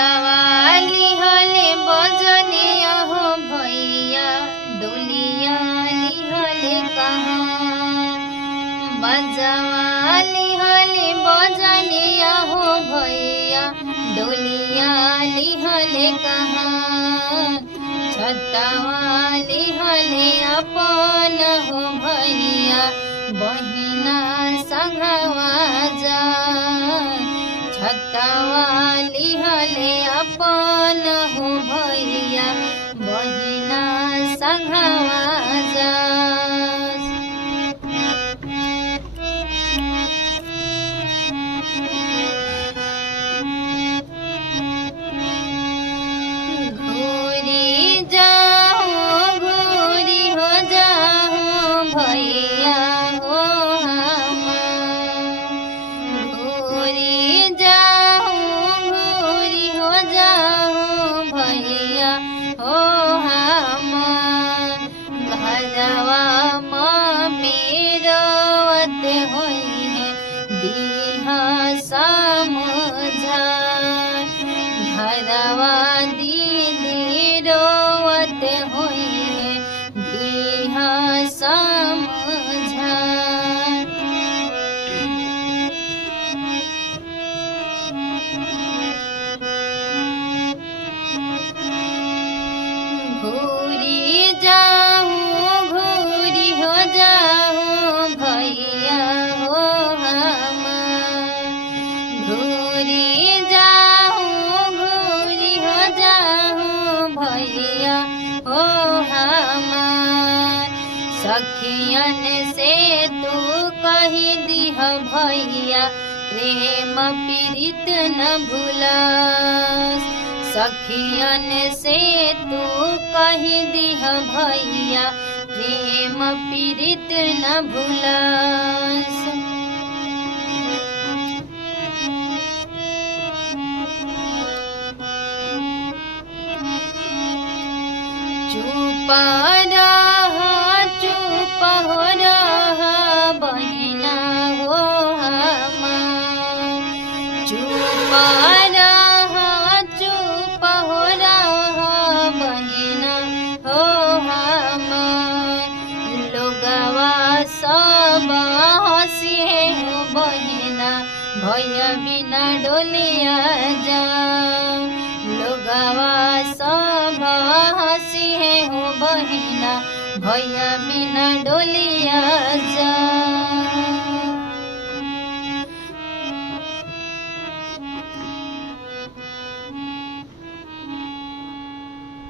बजवाली हले बजनिया हो भैया डोलिया लिहले कहाँ। बजवाली हले बजनिया हो भैया डोलिया लिहले कहाँ। छतवाली हले अपन हो भैया बहिना संगवा जा। छतवाली हले अपन हो भैया बहिना संगवा जा। घूरी जाऊं घूरी हो जाऊं भैया हो हम। घूरी जाऊं घूरी हो जाऊं भैया हो हम। घरवा मम्मी रोवत होई है दीहा समझा। घरवा दीदी रोवत होई है दीहा समझा। घूरी जाऊं घूरी हो जाऊं भैया हो हम। घूरी जाऊं घूरी हो जाऊं भैया हो हम। सखियन से तू कही दिह भैया प्रेम पीड़ित न भूलास। सखियन से तू कही दिह भैया प्रेम पीड़ित न भूलास। चुप हो रहा बहिना हो हम। चुप हो रहा बहिना हो हम। लोगवा सब हंसिए हो बहिना भैया बिना डोलिया जा। लोगवा सब हंसिए हो बहिना भैया बिना डोलिया जा।